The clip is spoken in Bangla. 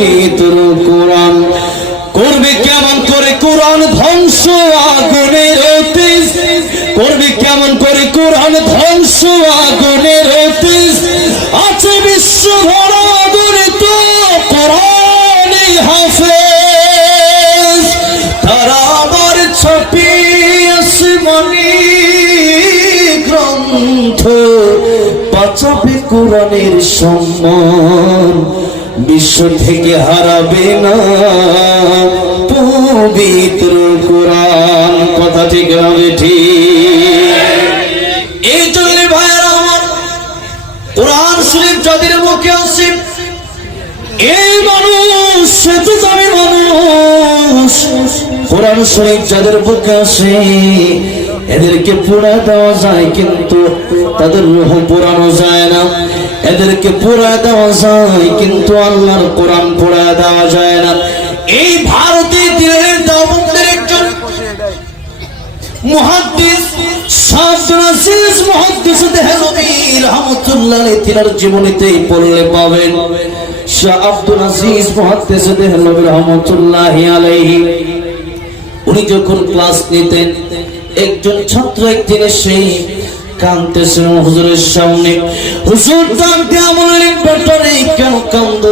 পবিত্র কোরআন। করবে কেমন করে কোরআন ধ্বংস আগুনের তেজ, করবে কেমন করে কোরআন ধ্বংস আগুনের তেজ। আছে বিশ্ব ভরা গণিত কোরআনে হাফেজ, তারা আবার ছাপিয়েছে মনি গ্রন্থ, বাঁচাবে কোরআনের সম্মান, বিশ্ব থেকে হারাবে না পবিত্র কোরআন। কথা ঠিক হবে ঠিক? এই জন্য ভাইয়েরা আমার, কোরআন শরীফ যাদের মুখে আসে এই মানুষ সেতু দামি মানুষ। কোরআন শরীফ যাদের মুখে আসে এদেরকে পোড়া দেওয়া যায় কিন্তু তাদের রূহ পোড়ানো যায় না। এদেরকে পোড়া দেওয়া যায় কিন্তু আল্লাহর কোরআন পোড়া দেওয়া যায় না। এই ভারতের দিনের দাওয়াতের একজন মুহাদ্দিস আব্দুল আজিজ মুহাদ্দিস দেহলভী রাহমাতুল্লাহ আলাইহি তিনার জীবনীতেই পড়লে পাবেন। শাহ আব্দুল আজিজ মুহাদ্দিস দেহলভী রাহমাতুল্লাহ আলাইহি উনি যখন ক্লাস নিতেন, একজন ছাত্র একদিন সেই কাঁদতেছেন হুজুরের সামনে। হুজুর কাঁদতে বললেন, ব্যাপারে কেন কাঁদো?